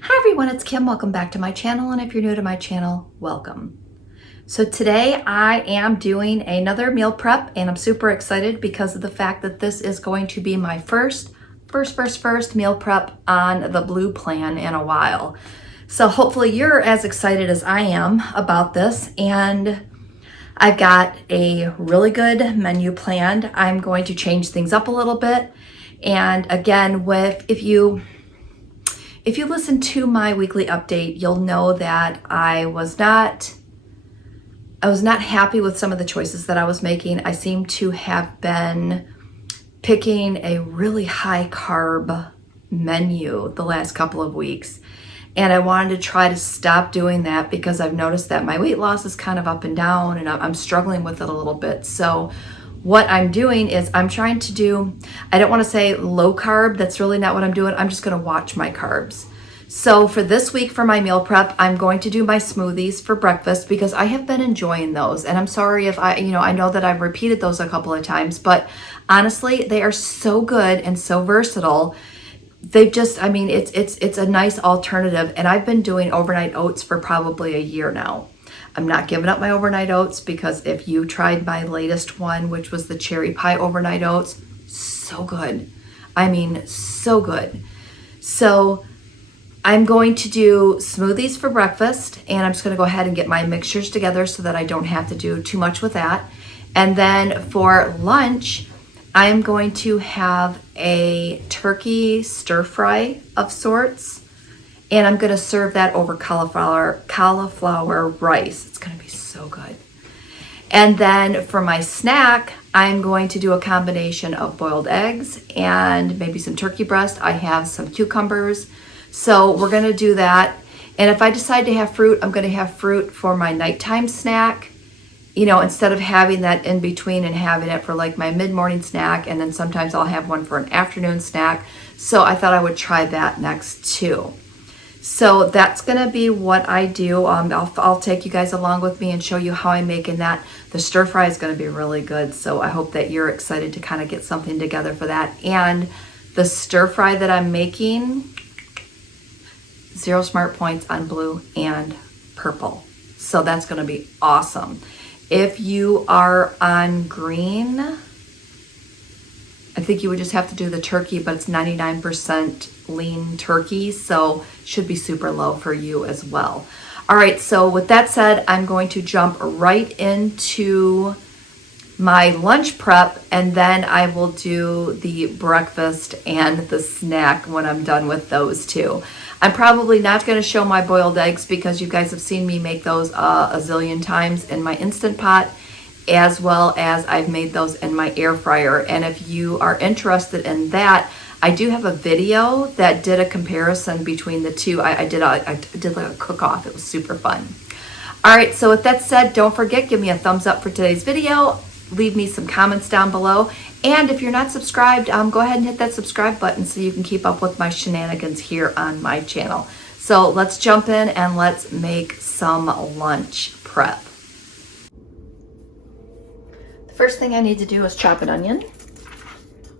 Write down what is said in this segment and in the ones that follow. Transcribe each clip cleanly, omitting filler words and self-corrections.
Hi everyone, it's Kim. Welcome back to my channel, and if you're new to my channel, welcome. So today I am doing another meal prep, and I'm super excited because of the fact that this is going to be my first meal prep on the Blue Plan in a while. So hopefully you're as excited as I am about this, and I've got a really good menu planned. I'm going to change things up a little bit, and again, if you listen to my weekly update, you'll know that I was not happy with some of the choices that I was making. I seem to have been picking a really high carb menu the last couple of weeks. And I wanted to try to stop doing that because I've noticed that my weight loss is kind of up and down, and I'm struggling with it a little bit. So what I'm doing is I'm trying to do, I don't want to say low carb, that's really not what I'm doing. I'm just going to watch my carbs. So for this week for my meal prep, I'm going to do my smoothies for breakfast because I have been enjoying those. And I'm sorry if I know that I've repeated those a couple of times, but honestly, they are so good and so versatile. They've just, it's a nice alternative. And I've been doing overnight oats for probably a year now. I'm not giving up my overnight oats because if you tried my latest one, which was the cherry pie overnight oats, so good. I mean, so good. So I'm going to do smoothies for breakfast, and I'm just going to go ahead and get my mixtures together so that I don't have to do too much with that. And then for lunch, I am going to have a turkey stir fry of sorts. And I'm going to serve that over cauliflower rice. It's going to be so good. And then for my snack, I'm going to do a combination of boiled eggs and maybe some turkey breast. I have some cucumbers. So we're going to do that. And if I decide to have fruit, I'm going to have fruit for my nighttime snack. You know, instead of having that in between and having it for like my mid-morning snack. And then sometimes I'll have one for an afternoon snack. So I thought I would try that next too. So that's going to be what I do. I'll take you guys along with me and show you how I'm making that. The stir fry is going to be really good. So I hope that you're excited to kind of get something together for that. And the stir fry that I'm making, 0 smart points on blue and purple. So that's going to be awesome. If you are on green, I think you would just have to do the turkey, but it's 99% lean turkey, so should be super low for you as well. All right, so with that said, I'm going to jump right into my lunch prep, and then I will do the breakfast and the snack when I'm done with those two. I'm probably not going to show my boiled eggs because you guys have seen me make those a zillion times in my Instant Pot, as well as I've made those in my air fryer. And if you are interested in that, I do have a video that did a comparison between the two. I did like a cook-off. It was super fun. All right, so with that said, don't forget, give me a thumbs up for today's video. Leave me some comments down below. And if you're not subscribed, go ahead and hit that subscribe button so you can keep up with my shenanigans here on my channel. So let's jump in and let's make some lunch prep. The first thing I need to do is chop an onion.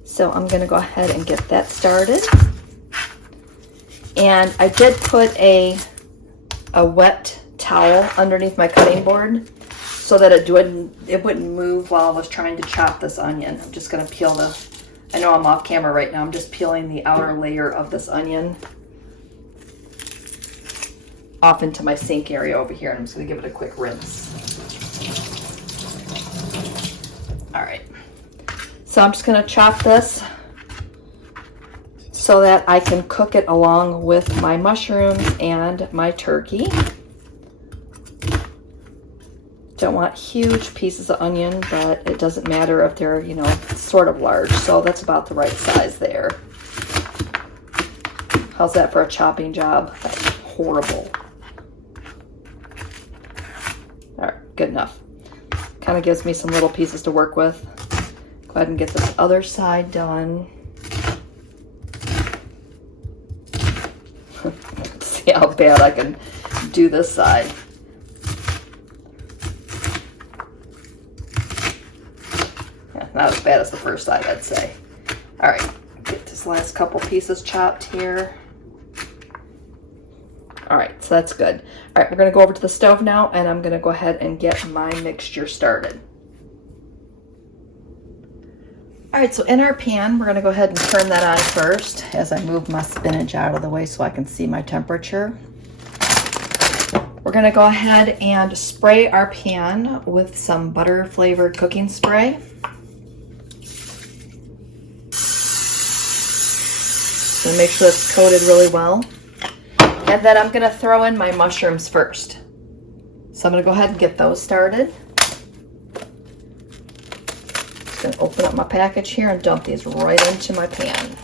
So I'm going to go ahead and get that started. And I did put a wet towel underneath my cutting board so that it wouldn't move while I was trying to chop this onion. I'm just going to peel I know I'm off camera right now, I'm just peeling the outer layer of this onion off into my sink area over here, and I'm just going to give it a quick rinse. All right. So I'm just going to chop this so that I can cook it along with my mushrooms and my turkey. Don't want huge pieces of onion, but it doesn't matter if they're, sort of large. So that's about the right size there. How's that for a chopping job? That's horrible. All right, good enough. Kind of gives me some little pieces to work with. Go ahead and get this other side done. See how bad I can do this side. Yeah, not as bad as the first side, I'd say. All right, get this last couple pieces chopped here. All right, so that's good. All right, we're gonna go over to the stove now, and I'm gonna go ahead and get my mixture started. All right, so in our pan, we're gonna go ahead and turn that on first as I move my spinach out of the way so I can see my temperature. We're gonna go ahead and spray our pan with some butter flavored cooking spray. So make sure it's coated really well. And then I'm gonna throw in my mushrooms first. So I'm gonna go ahead and get those started. Just gonna open up my package here and dump these right into my pan.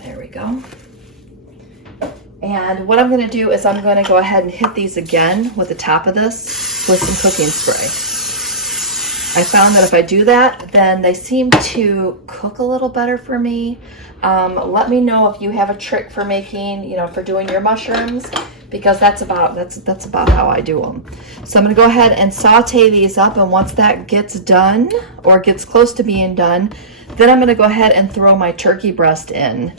There we go. And what I'm gonna do is I'm gonna go ahead and hit these again with the top of this with some cooking spray. I found that if I do that, then they seem to cook a little better for me. Let me know if you have a trick for making, you know, for doing your mushrooms, because that's about how I do them. So I'm gonna go ahead and saute these up, and once that gets done or gets close to being done, then I'm gonna go ahead and throw my turkey breast in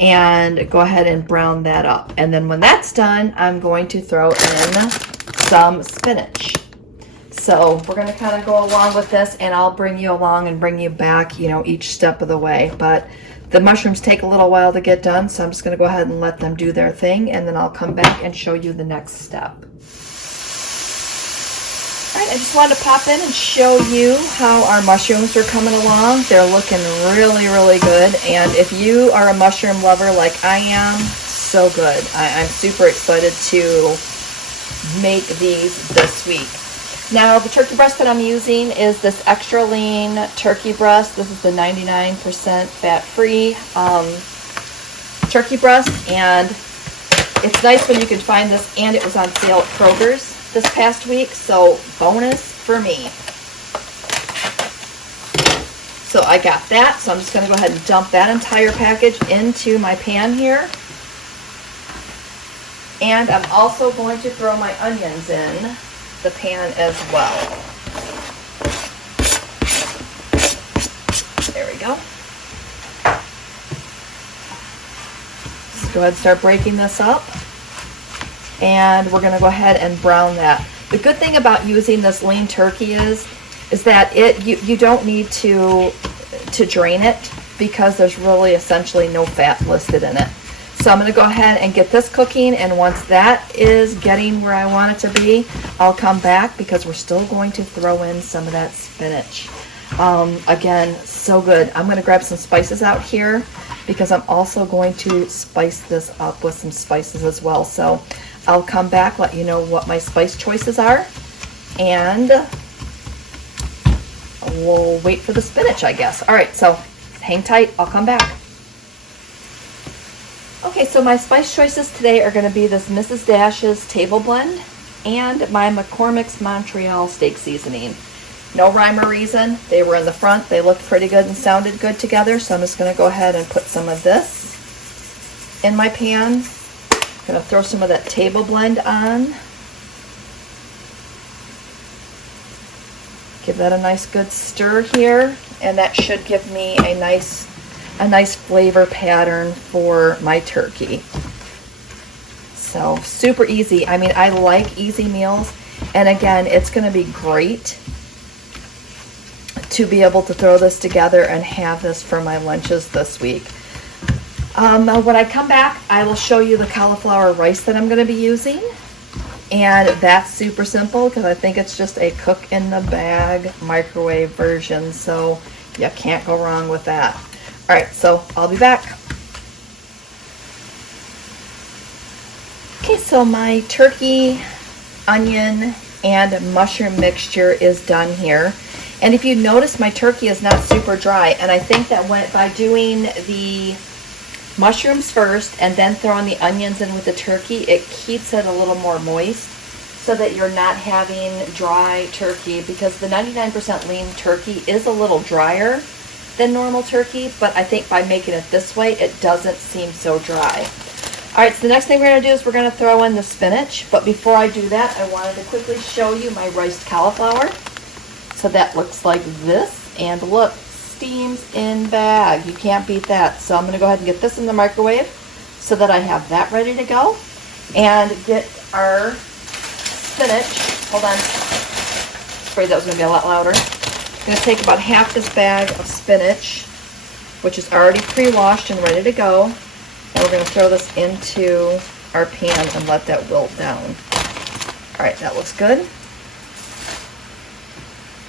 and go ahead and brown that up. And then when that's done, I'm going to throw in some spinach. So we're gonna kind of go along with this, and I'll bring you along and bring you back, you know, each step of the way. But the mushrooms take a little while to get done, so I'm just gonna go ahead and let them do their thing, and then I'll come back and show you the next step. All right, I just wanted to pop in and show you how our mushrooms are coming along. They're looking really, really good. And if you are a mushroom lover like I am, so good. I'm super excited to make these this week. Now, the turkey breast that I'm using is this extra lean turkey breast. This is the 99% fat-free turkey breast, and it's nice when you can find this, and it was on sale at Kroger's this past week, so bonus for me. So I got that, so I'm just gonna go ahead and dump that entire package into my pan here. And I'm also going to throw my onions in the pan as well. There we go. Let's go ahead and start breaking this up. And we're gonna go ahead and brown that. The good thing about using this lean turkey is that you don't need to drain it, because there's really essentially no fat listed in it. So I'm going to go ahead and get this cooking, and once that is getting where I want it to be, I'll come back, because we're still going to throw in some of that spinach. Again, so good. I'm going to grab some spices out here, because I'm also going to spice this up with some spices as well. So I'll come back, let you know what my spice choices are, and we'll wait for the spinach, I guess. All right, so hang tight. I'll come back. Okay, so my spice choices today are going to be this Mrs. Dash's Table Blend and my McCormicks Montreal Steak Seasoning. No rhyme or reason. They were in the front. They looked pretty good and sounded good together, so I'm just going to go ahead and put some of this in my pan. I'm going to throw some of that Table Blend on. Give that a nice good stir here, and that should give me a nice flavor pattern for my turkey. So super easy. I mean, I like easy meals, and again, it's going to be great to be able to throw this together and have this for my lunches this week. When I come back, I will show you the cauliflower rice that I'm going to be using, and that's super simple, because I think it's just a cook in the bag microwave version, so you can't go wrong with that. All right, so I'll be back. Okay, so my turkey, onion, and mushroom mixture is done here. And if you notice, my turkey is not super dry. And I think that by doing the mushrooms first and then throwing the onions in with the turkey, it keeps it a little more moist, so that you're not having dry turkey, because the 99% lean turkey is a little drier than normal turkey, but I think by making it this way, it doesn't seem so dry. All right, so the next thing we're gonna do is we're gonna throw in the spinach, but before I do that, I wanted to quickly show you my riced cauliflower. So that looks like this, and look, steams in bag. You can't beat that. So I'm gonna go ahead and get this in the microwave so that I have that ready to go. And get our spinach. Hold on. Afraid that was going to be a lot louder. I'm going to take about half this bag of spinach, which is already pre-washed and ready to go. And we're going to throw this into our pan and let that wilt down. All right, that looks good.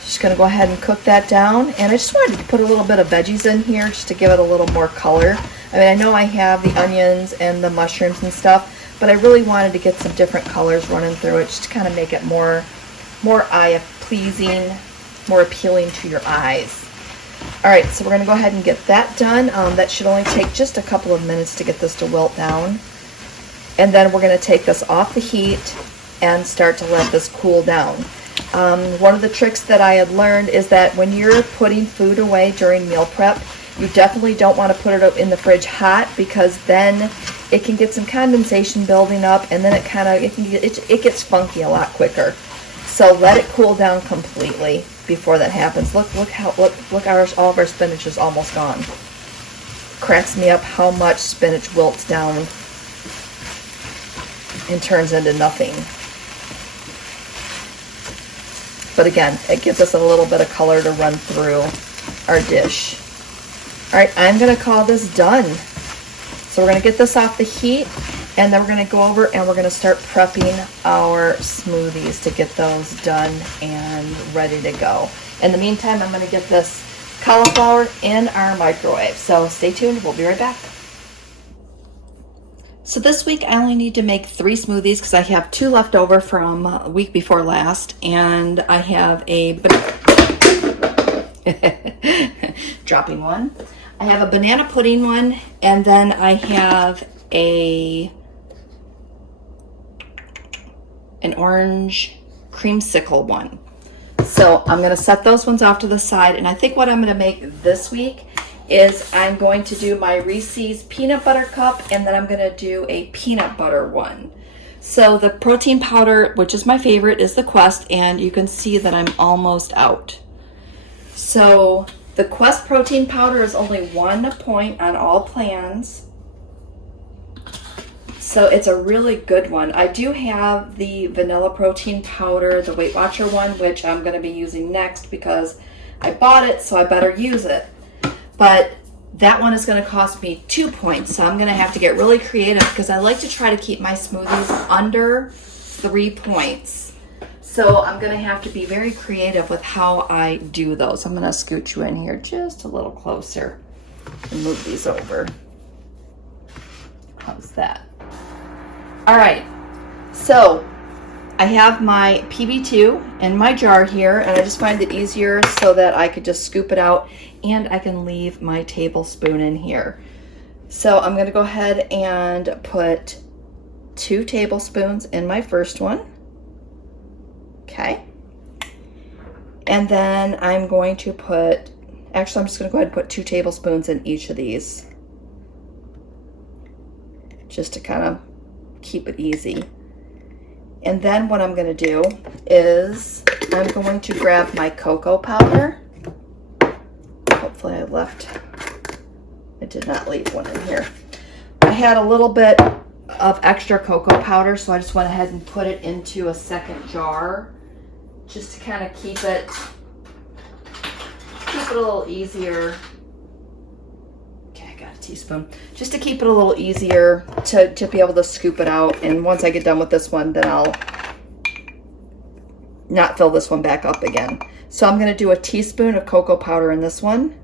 Just going to go ahead and cook that down. And I just wanted to put a little bit of veggies in here just to give it a little more color. I mean, I know I have the onions and the mushrooms and stuff, but I really wanted to get some different colors running through it just to kind of make it more eye-pleasing, more appealing to your eyes. All right, so we're going to go ahead and get that done. That should only take just a couple of minutes to get this to wilt down. And then we're going to take this off the heat and start to let this cool down. One of the tricks that I had learned is that when you're putting food away during meal prep, you definitely don't want to put it in the fridge hot, because then it can get some condensation building up, and then it gets funky a lot quicker. So let it cool down completely before that happens. Look all of our spinach is almost gone. Cracks me up how much spinach wilts down and turns into nothing. But again, it gives us a little bit of color to run through our dish. All right, I'm gonna call this done. So we're gonna get this off the heat, and then we're gonna go over and we're gonna start prepping our smoothies to get those done and ready to go. In the meantime, I'm gonna get this cauliflower in our microwave. So stay tuned, we'll be right back. So this week I only need to make 3 smoothies because I have 2 left over from a week before last, and I have a dropping one. I have a banana pudding one, and then I have an orange creamsicle one. So I'm going to set those ones off to the side, and I think what I'm going to make this week is I'm going to do my Reese's peanut butter cup, and then I'm going to do a peanut butter one. So the protein powder, which is my favorite, is the Quest, and you can see that I'm almost out. So the Quest protein powder is only 1 point on all plans. So it's a really good one. I do have the vanilla protein powder, the Weight Watcher one, which I'm going to be using next because I bought it, so I better use it. But that one is going to cost me 2 points, so I'm going to have to get really creative because I like to try to keep my smoothies under 3 points. So I'm going to have to be very creative with how I do those. I'm going to scoot you in here just a little closer and move these over. How's that? All right, so I have my PB2 in my jar here, and I just find it easier so that I could just scoop it out, and I can leave my tablespoon in here. So I'm going to go ahead and put 2 tablespoons in my first one. Okay. And then I'm going to put, actually I'm just going to go ahead and put 2 tablespoons in each of these, just to kind of keep it easy. And then what I'm going to do is I'm going to grab my cocoa powder. Hopefully I did not leave one in here. I had a little bit of extra cocoa powder, so I just went ahead and put it into a second jar just to kind of keep it a little easier. Okay, I got a teaspoon. Just to keep it a little easier to be able to scoop it out. And once I get done with this one, then I'll not fill this one back up again. So I'm going to do a teaspoon of cocoa powder in this one,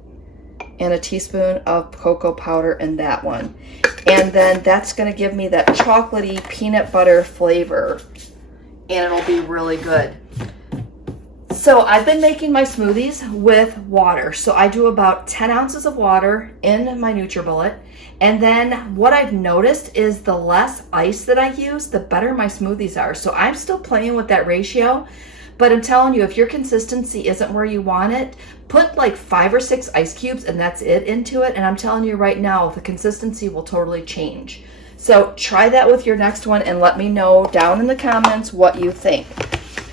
and a teaspoon of cocoa powder in that one. And then that's going to give me that chocolatey peanut butter flavor, and it'll be really good. So I've been making my smoothies with water. So I do about 10 ounces of water in my NutriBullet. And then what I've noticed is the less ice that I use, the better my smoothies are. So I'm still playing with that ratio. But I'm telling you, if your consistency isn't where you want it, put like 5 or 6 ice cubes and that's it into it. And I'm telling you right now, the consistency will totally change. So try that with your next one and let me know down in the comments what you think.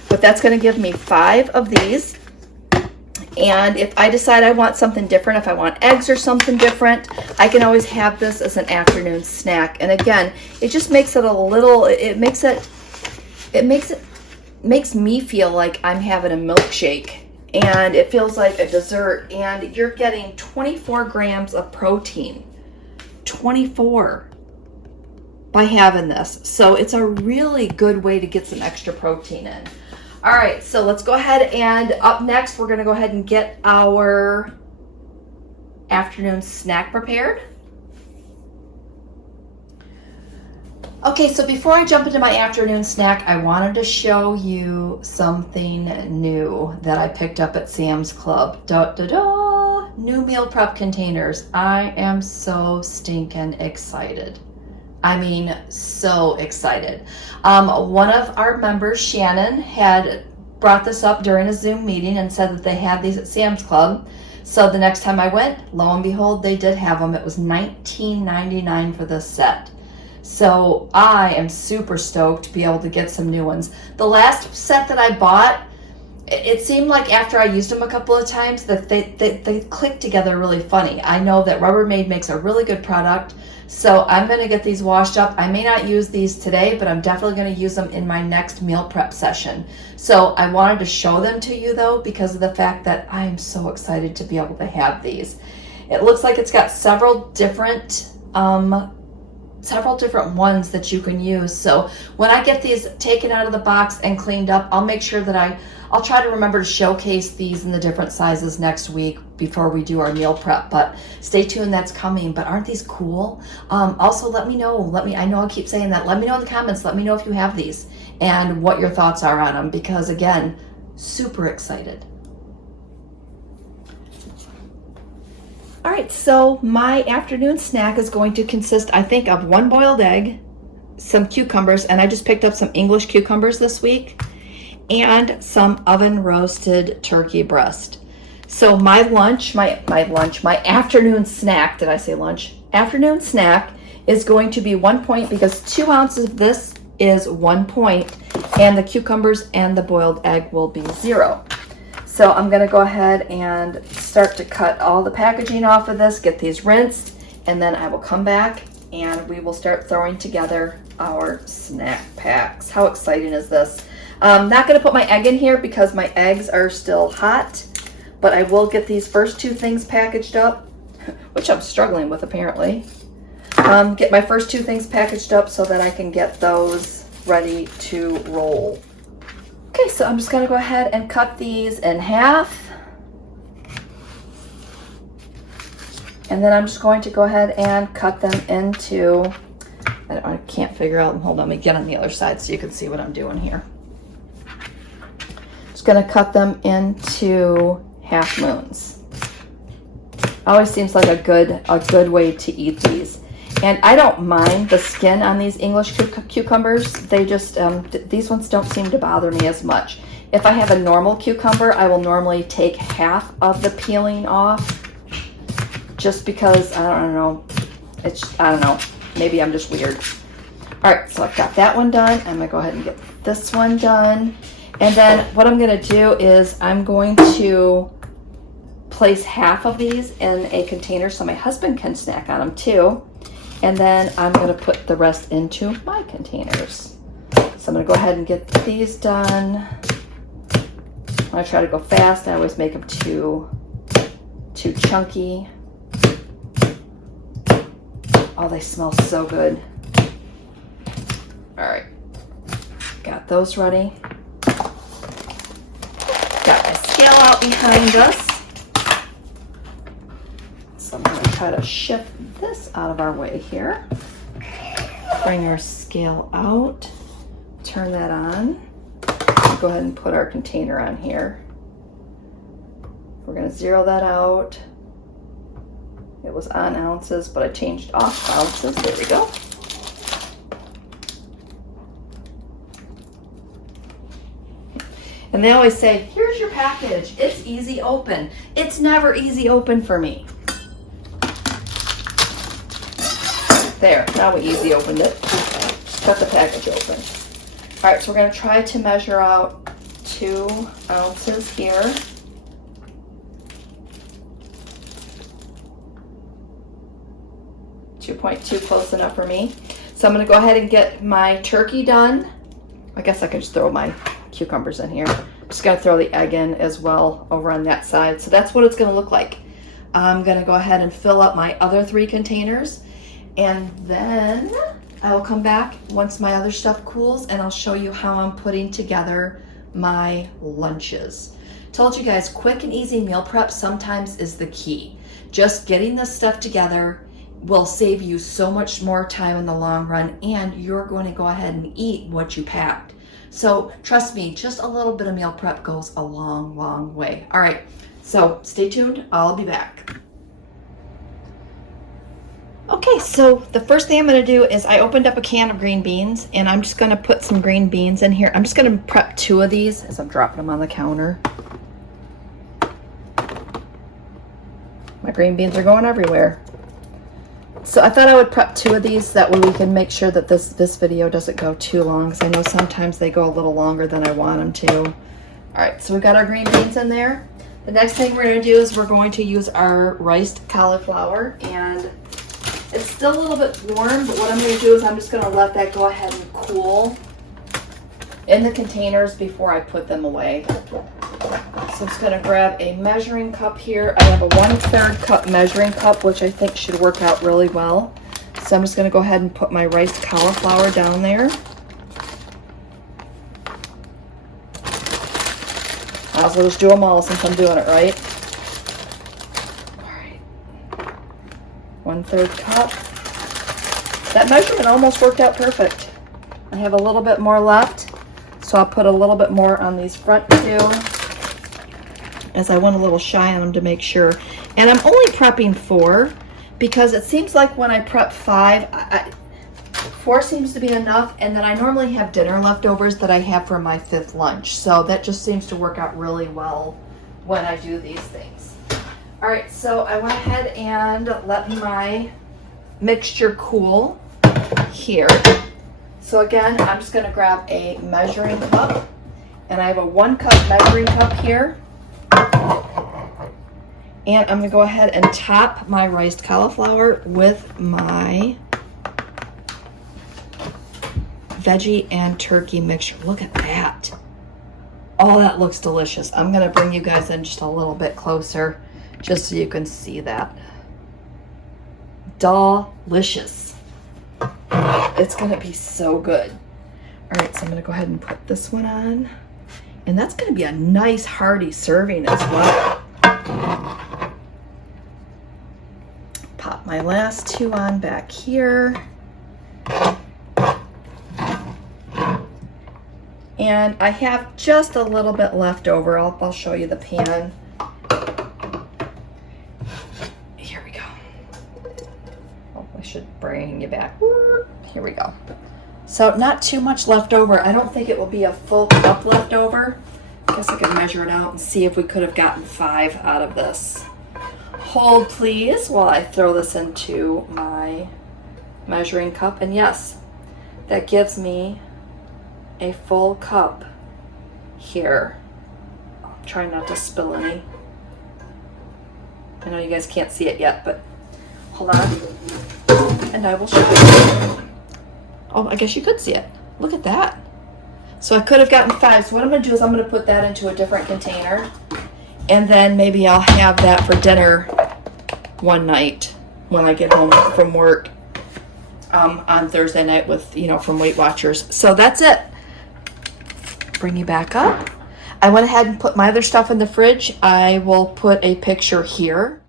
But that's going to give me 5 of these. And if I decide I want something different, if I want eggs or something different, I can always have this as an afternoon snack. And again, it just makes it a little, it makes me feel like I'm having a milkshake, and it feels like a dessert, and you're getting 24 grams of protein. 24 by having this. So it's a really good way to get some extra protein in. All right, so let's go ahead, and up next, we're gonna go ahead and get our afternoon snack prepared. Okay, so before I jump into my afternoon snack, I wanted to show you something new that I picked up at Sam's Club. New meal prep containers. I am so stinking excited. I mean, so excited. One of our members, Shannon, had brought this up during a Zoom meeting and said that they had these at Sam's Club. So the next time I went, lo and behold, they did have them. It was $19.99 for this set. So I am super stoked to be able to get some new ones. The last set that I bought, it seemed like after I used them a couple of times that they clicked together really funny. I know that Rubbermaid makes a really good product, so I'm going to get these washed up. I may not use these today, but I'm definitely going to use them in my next meal prep session. So I wanted to show them to you though, because of the fact that I'm so excited to be able to have these. It looks like it's got several different ones that you can use. So when I get these taken out of the box and cleaned up, I'll make sure that I'll try to remember to showcase these in the different sizes next week before we do our meal prep, but stay tuned, that's coming. But aren't these cool? Also, let me know, I know I keep saying that, let me know in the comments, let me know if you have these and what your thoughts are on them, because again, super excited. All right, so my afternoon snack is going to consist, I think, of one boiled egg, some cucumbers, and I just picked up some English cucumbers this week, and some oven roasted turkey breast. So my afternoon snack, did I say lunch? Afternoon snack is going to be 1 point, because 2 ounces of this is 1 point, and the cucumbers and the boiled egg will be 0. So I'm gonna go ahead and start to cut all the packaging off of this, get these rinsed, and then I will come back and we will start throwing together our snack packs. How exciting is this? I'm not gonna put my egg in here because my eggs are still hot, but I will get these first 2 things packaged up, which I'm struggling with apparently. Get my first 2 things packaged up so that I can get those ready to roll. Okay, so I'm just gonna go ahead and cut these in half. And then I'm just going to go ahead and cut them into, I can't figure out, hold on, let me get on the other side so you can see what I'm doing here. Just gonna cut them into half moons. Always seems like a good way to eat these. And I don't mind the skin on these English cucumbers. They just, these ones don't seem to bother me as much. If I have a normal cucumber, I will normally take half of the peeling off, just because, I don't know, maybe I'm just weird. All right, so I've got that one done. I'm gonna go ahead and get this one done. And then what I'm gonna do is I'm going to place half of these in a container so my husband can snack on them too. And then I'm going to put the rest into my containers. So I'm going to go ahead and get these done. When I try to go fast, I always make them too chunky. Oh, they smell so good. All right, got those ready. Got my scale out behind us. So I'm going to try to shift this out of our way here. Bring our scale out. Turn that on. Go ahead and put our container on here. We're going to zero that out. It was on ounces, but I changed off ounces. There we go. And they always say, here's your package. It's easy open. It's never easy open for me. There, now we easy opened it. Just cut the package open. All right, so we're gonna try to measure out 2 ounces here. 2.2 close enough for me. So I'm going to go ahead and get my turkey done. I guess I can just throw my cucumbers in here. I'm just going to throw the egg in as well over on that side. So that's what it's going to look like. I'm going to go ahead and fill up my other 3 containers, and then I will come back once my other stuff cools and I'll show you how I'm putting together my lunches. Told you guys, quick and easy meal prep sometimes is the key. Just getting this stuff together will save you so much more time in the long run, and you're going to go ahead and eat what you packed. So trust me, just a little bit of meal prep goes a long, long way. All right, so stay tuned. I'll be back. Okay, so the first thing I'm going to do is I opened up a can of green beans, and I'm just going to put some green beans in here. I'm just going to prep 2 of these as I'm dropping them on the counter. My green beans are going everywhere. So I thought I would prep 2 of these, that way we can make sure that this video doesn't go too long, because I know sometimes they go a little longer than I want them to. All right, so we got our green beans in there. The next thing we're going to do is we're going to use our riced cauliflower, and it's still a little bit warm, but what I'm going to do is I'm just going to let that go ahead and cool in the containers before I put them away. So I'm just going to grab a measuring cup here. I have a 1/3 cup measuring cup, which I think should work out really well. So I'm just going to go ahead and put my riced cauliflower down there. I'll also just do them all since I'm doing it right. All right. 1/3 cup. That measurement almost worked out perfect. I have a little bit more left, so I'll put a little bit more on these front 2, as I went a little shy on them to make sure. And I'm only prepping 4 because it seems like when I prep 5, 4 seems to be enough, and then I normally have dinner leftovers that I have for my 5th lunch. So that just seems to work out really well when I do these things. All right, so I went ahead and let my mixture cool here. So again, I'm just gonna grab a measuring cup, and I have a 1 cup measuring cup here. And I'm going to go ahead and top my riced cauliflower with my veggie and turkey mixture. Look at that. Oh, that looks delicious. I'm going to bring you guys in just a little bit closer just so you can see that. Delicious. It's going to be so good. All right, so I'm going to go ahead and put this one on. And that's going to be a nice hearty serving as well. Pop my last 2 on back here. And I have just a little bit left over. I'll show you the pan. Here we go. Oh, I should bring you back. Here we go. So not too much left over. I don't think it will be a full cup left over. I guess I could measure it out and see if we could have gotten 5 out of this. Hold please while I throw this into my measuring cup. And yes, that gives me a full cup here. I'm trying not to spill any. I know you guys can't see it yet, but hold on. And I will show you. Oh, I guess you could see it. Look at that. So I could have gotten 5. So what I'm going to do is I'm going to put that into a different container. And then maybe I'll have that for dinner one night when I get home from work on Thursday night with, from Weight Watchers. So that's it. Bring you back up. I went ahead and put my other stuff in the fridge. I will put a picture here.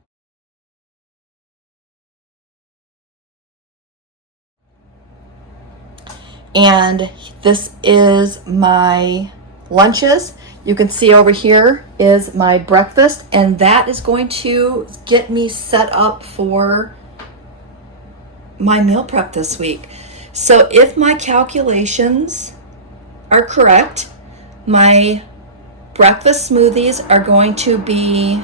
And this is my lunches. You can see over here is my breakfast, and that is going to get me set up for my meal prep this week. So if my calculations are correct, my breakfast smoothies are going to be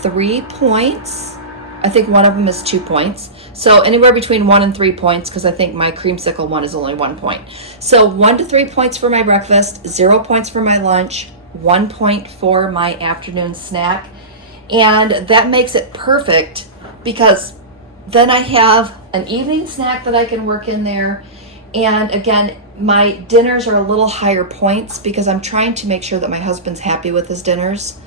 3 points. I think one of them is 2 points. So anywhere between 1 and 3 points, because I think my creamsicle one is only 1 point. So 1 to 3 points for my breakfast, 0 points for my lunch, 1 point for my afternoon snack. And that makes it perfect because then I have an evening snack that I can work in there. And again, my dinners are a little higher points because I'm trying to make sure that my husband's happy with his dinners.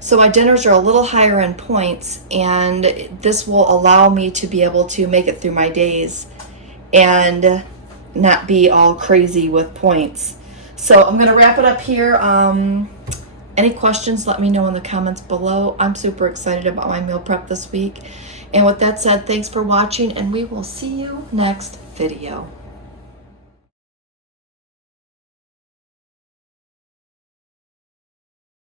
So my dinners are a little higher in points, and this will allow me to be able to make it through my days and not be all crazy with points. So I'm going to wrap it up here. Any questions, let me know in the comments below. I'm super excited about my meal prep this week. And with that said, thanks for watching, and we will see you next video.